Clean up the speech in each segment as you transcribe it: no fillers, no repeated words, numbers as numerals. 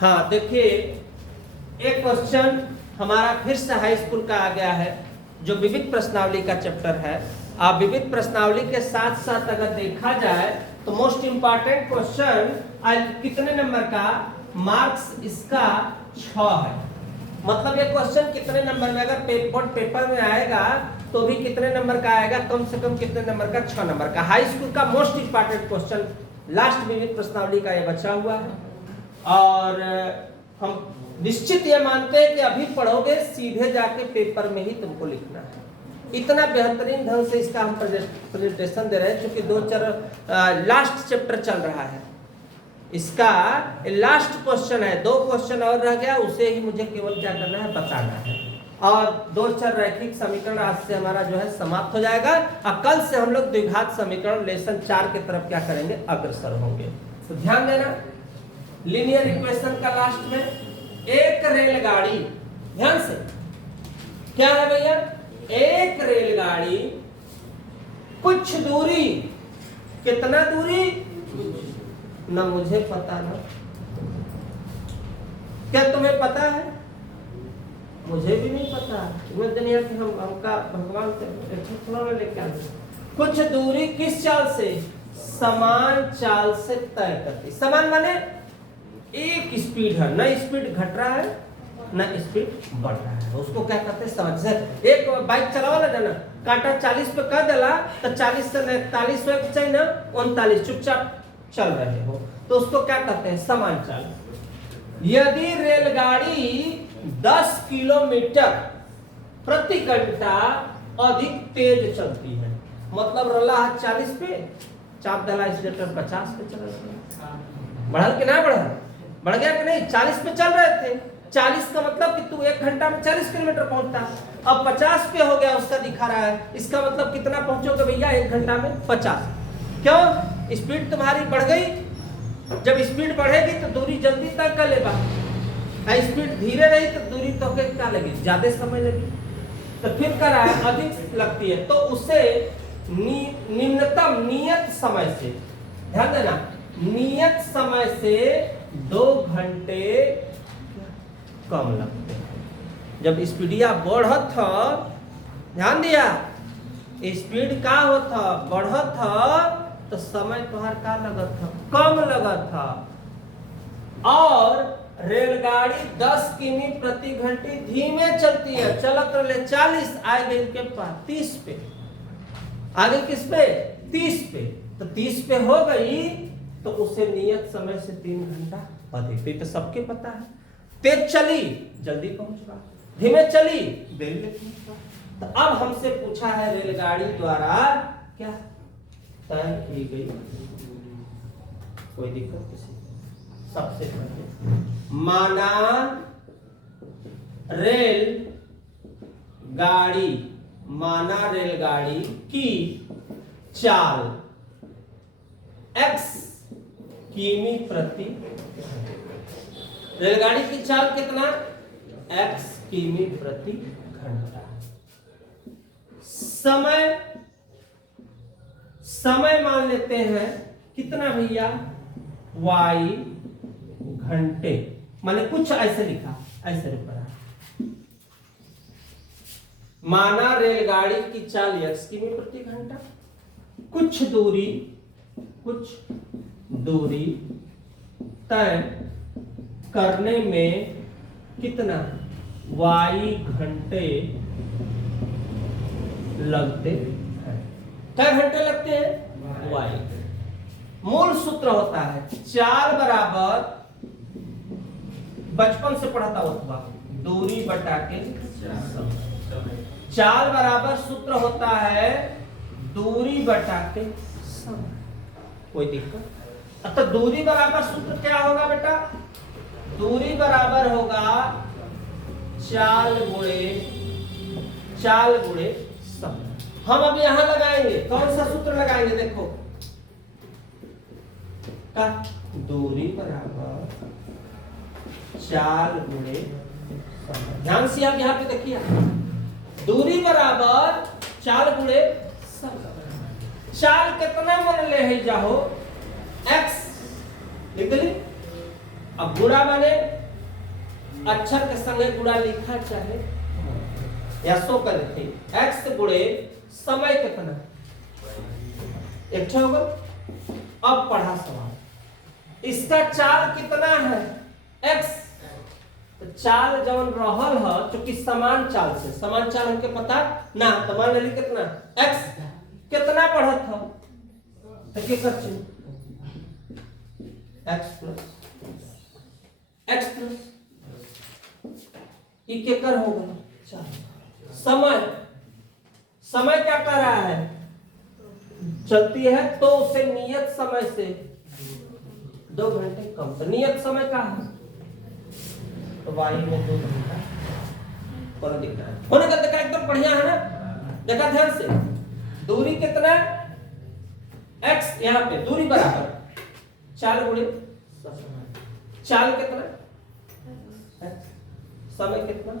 हाँ देखिए, एक क्वेश्चन हमारा फिर से हाई स्कूल का आ गया है, जो विविध प्रश्नावली का चैप्टर है। आप विविध प्रश्नावली के साथ साथ अगर देखा जाए तो मोस्ट इंपॉर्टेंट क्वेश्चन कितने नंबर का, मार्क्स इसका 6 है। मतलब ये क्वेश्चन कितने नंबर में, अगर पेपर में आएगा तो भी कितने नंबर का आएगा, कम से कम कितने नंबर का, 6 नंबर का। हाई स्कूल का मोस्ट इंपॉर्टेंट क्वेश्चन लास्ट विविध प्रश्नावली का ये बचा हुआ है। और हम निश्चित ये मानते हैं कि अभी पढ़ोगे सीधे जाके पेपर में ही तुमको लिखना है। इतना बेहतरीन ढंग से इसका हम प्रेजेंटेशन दे रहे हैं, क्योंकि 2 लास्ट चैप्टर चल रहा है। इसका लास्ट क्वेश्चन है, 2 क्वेश्चन और रह गया, उसे ही मुझे केवल क्या करना है, बताना है। और 2 चर रैखिक समीकरण आज से हमारा जो है समाप्त हो जाएगा। और कल से हम लोग द्विघात समीकरण लेसन 4 की तरफ क्या करेंगे, अग्रसर होंगे। तो ध्यान देना, लीनियर इक्वेशन का लास्ट में एक रेलगाड़ी, ध्यान से क्या है भैया, एक रेलगाड़ी कुछ दूरी, कितना दूरी ना मुझे पता ना, क्या तुम्हें पता है? मुझे भी नहीं पता। मैं दुनिया से हमका भगवान से लेके आते, कुछ दूरी किस चाल से, समान चाल से तय करती। समान माने एक स्पीड है, ना स्पीड घट रहा है ना स्पीड बढ़ रहा है, उसको क्या कहते हैं, समझ से। एक बाइक चलावा ना जाना, कांटा 40 पे कर देला तो 40 से 41 होना चाहिए ना, 39 चुपचाप चल रहे हो, तो उसको क्या कहते हैं, समान चाल। यदि रेलगाड़ी 10 किलोमीटर प्रति घंटा अधिक तेज चलती है, मतलब रला 40 पे, चाप दला इसलिए 50 पे चल रहा है, बढ़ल कि ना बढ़ल, बढ़ गया कि नहीं? 40 पे चल रहे थे, 40 का मतलब कि तू 1 घंटा में 40 किलोमीटर पहुंचता, अब 50 पे हो गया, उसका दिखा रहा है, इसका मतलब कितना पहुंचोगे भैया, 1 घंटा में 50। क्यों? स्पीड तुम्हारी बढ़ गई। जब स्पीड बढ़ेगी तो दूरी जल्दी तय कर लेगा, स्पीड धीरे रही तो दूरी तो क्या लगी, ज्यादा समय लगी। तो फिर कर रहा है अधिक लगती है, तो उसे निम्नतम नियत समय से, ध्यान देना, नियत समय से 2 घंटे कम लगते हैं। जब स्पीडिया बढ़त था, ध्यान दिया, स्पीड का होता बढ़त था तो समय तुम्हार का लगत था, कम लगत था। और रेलगाड़ी 10 किमी प्रति घंटे धीमे चलती है, चलत रहे 40, आ गई के पास 30 पे, आगे किस पे, 30 पे, तो 30 पे हो गई तो उसे नियत समय से 3 घंटा अधिक। तो सबके पता है, तेज चली जल्दी पहुंचवा, धीमे चली देरी में पहुंचवा। तो अब हमसे पूछा है रेलगाड़ी द्वारा क्या तय की गई, कोई दिक्कत किसी? सबसे पहले माना रेलगाड़ी की चाल x किमी प्रति, रेलगाड़ी की चाल कितना, x किमी प्रति घंटा। समय मान लेते हैं कितना भैया, y घंटे, माने कुछ ऐसे लिखा, ऐसे पढ़ा, माना रेलगाड़ी की चाल x किमी प्रति घंटा, कुछ दूरी तय करने में कितना, y घंटे लगते हैं। क्या घंटे लगते हैं, y। मूल सूत्र होता है चाल बराबर, बचपन से पढ़ाता होता, दूरी बटा के समय। चाल बराबर सूत्र होता है दूरी बटा के समय। कोई दिक्कत? तो दूरी बराबर सूत्र क्या होगा बेटा, दूरी बराबर होगा चाल गुणे समय। हम अब यहां लगाएंगे, कौन सा सूत्र लगाएंगे, देखो, का दूरी बराबर चाल गुणे समय। ध्यान से आप यहां पे देखिए, दूरी बराबर चाल गुणे समय। चाल कितना मन ले है जाओ, x लिख ली, अब गुणा माने अक्षर के संगे गुणा लिखा चाहे या सो कर थे x गुणे समय कितना एक होगा। अब पढ़ा सवाल इसका चाल कितना है x, तो चाल जौन रहल है चूंकि समान चाल से समान चाल हमके पता ना तो मान ली कितना x कितना बढ़त है तो के कर x प्लस ये के कर होगा चाल। समय समय क्या कर रहा है चलती है तो उसे नियत समय से 2 घंटे कम, तो नियत समय क्या है तो वाई में 2 घंटा कौन दिख रहा है होने का देखा एकदम बढ़िया है ना। देखा ध्यान से दूरी कितना x यहाँ पे दूरी बराबर चाल गुणे चाल कितना समय कितना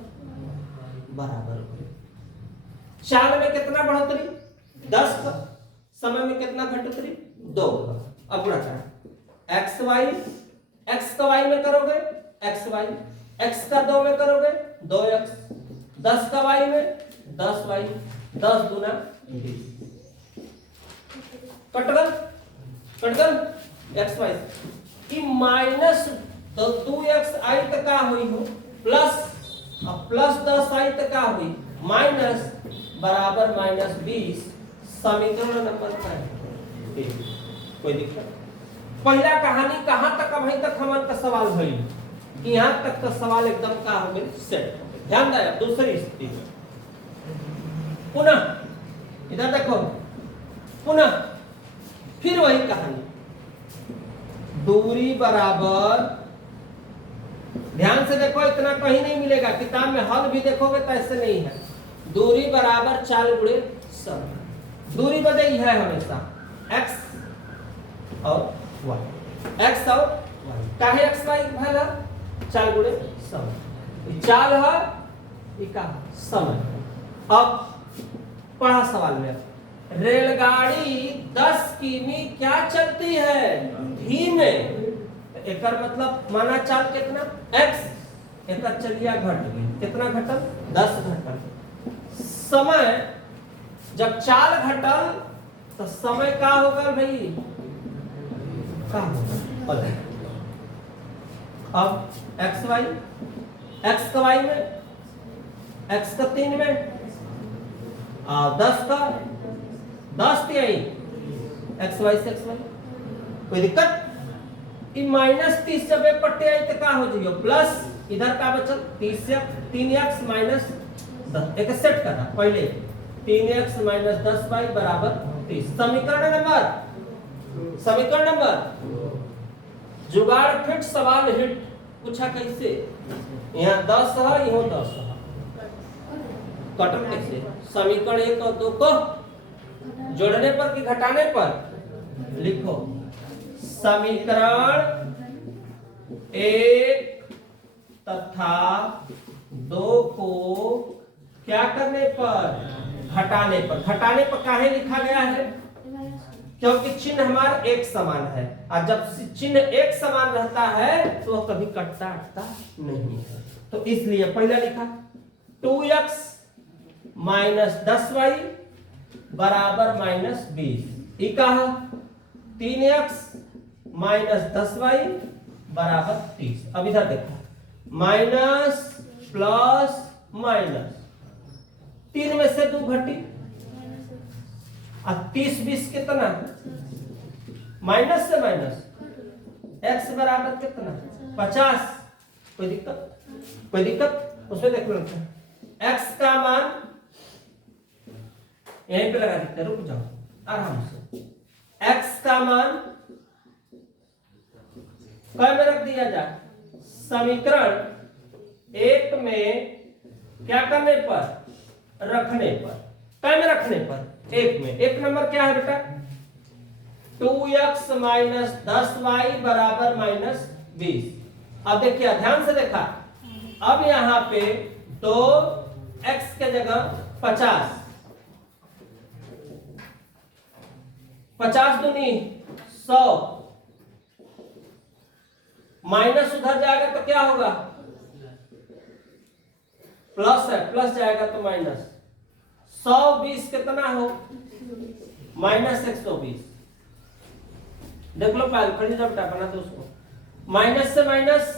बराबर चाल में कितना बढ़ोतरी 10 का, समय में कितना घटोतरी 2 का। अब गुणा करें x y x का y में करोगे x y x का 2 में करोगे 2x 10 का y में 10y 10 गुना 20 कटगल x y की माइनस 2x आई तक का हुई हो प्लस अब प्लस 10 आई तक का हुई माइनस बराबर माइनस 20 समीकरण नंबर 5। कोई दिक्कत पहला कहानी कहां तक अभी तक हमन का सवाल भई कि यहां तक का सवाल एकदम का हो गए सेट। ध्यान दे दूसरी स्थिति में पुनः इधर देखो पुनः फिर वही कहानी दूरी बराबर ध्यान से देखो इतना कहीं नहीं मिलेगा किताब में हल भी देखोगे तो ऐसे नहीं है। दूरी बराबर चाल गुणे समय दूरी बदली है हमेशा x और y x और y काहे x y भला चाल गुणे समय चाल है ये का समय। अब पढ़ा सवाल में रेलगाड़ी 10 किमी क्या चलती है धीमे एक मतलब माना चाल कितना x एक चलिया घट गई कितना घटल 10 घटल। समय जब चाल घटल तो समय का होगा भाई का होगा अब x y x का y में x का 3 में 10 का 10 तिहाई x y से x y कोई दिक्कत माइनस 30 जब एक पट्टे आई तो क्या हो जाएगा प्लस इधर का बचल 30 से 3x माइनस 10 एक सेट करना पहले 3x माइनस 10 y बराबर 30। समीकरण नंबर जुगाड़ फिट सवाल हिट पूछा कैसे यहाँ 10 है यहाँ 10 है कटम कैसे समीकरण 1 और 2 को जोड़ने पर कि घटाने पर लिखो समीकरण 1 तथा 2 को क्या करने पर घटाने पर काहे लिखा गया है क्योंकि चिन्ह हमारा एक समान है और जब चिन्ह एक समान रहता है तो वह कभी कटता नहीं है तो इसलिए पहला लिखा 2x माइनस 10y बराबर माइनस 20 ये कहा 3x माइनस 10y बराबर 30। अब इधर देखो माइनस प्लस माइनस 3 में से 2 घटी और 30 20 कितना माइनस से माइनस x बराबर कितना 50। कोई दिक्कत उसमें देख लो x का मान यहीं पे लगा देते रुक जाओ आराम से x का मान कै में रख दिया जाए समीकरण 1 में क्या करने पर रखने पर कै में रखने पर 1 में 1 नंबर क्या है बेटा 2x माइनस 10y बराबर माइनस 20। अब देखिए ध्यान से देखा अब यहां पे 2x के जगह 50 50 दूनी 100 माइनस उधर जाएगा तो क्या होगा, प्लस है, प्लस जाएगा तो माइनस। 120 कितना हो, माइनस 120। देख लो पहले खड़ी बेटा बना दो उसको। माइनस से माइनस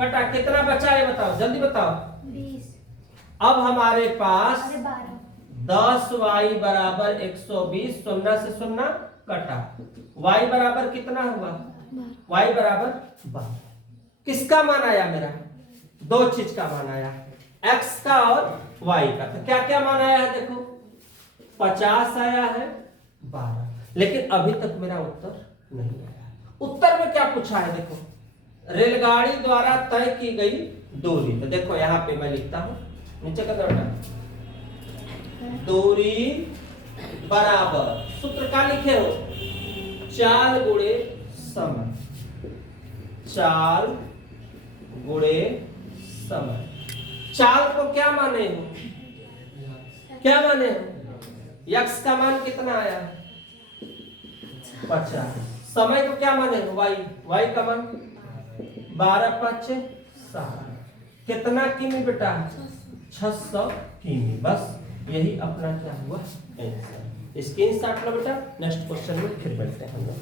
कटा, कितना बचा है बताओ, जल्दी बताओ। 20। अब हमारे पास 12। 10y बराबर 120, 0 से 0 कटा, y बराबर कितना हुआ, y बराबर 12। किसका मान आया मेरा, दो चीज का मान आया, x का और y का। तो क्या क्या मान आया है देखो, 50 आया है, 12। लेकिन अभी तक मेरा उत्तर नहीं आया। उत्तर में क्या पूछा है देखो, रेलगाड़ी द्वारा तय की गई दूरी। तो देखो यहाँ पे मैं लिखता हूं, नीचे का दर्जा, दूरी बराबर, सूत्र का लिखे हो, चाल गुणे समय, चाल गुणे समय। चाल को क्या माने हो, क्या माने हो, यक्स का मान कितना आया, 50। समय को क्या माने हो, वाई, वाई का मान 12 5 7। कितना किमी बेटा, 600 किमी। बस यही अपना क्या हुआ आंसर। स्क्रीनशॉट लो बेटा, नेक्स्ट क्वेश्चन में फिर बैठते हैं हम लोग।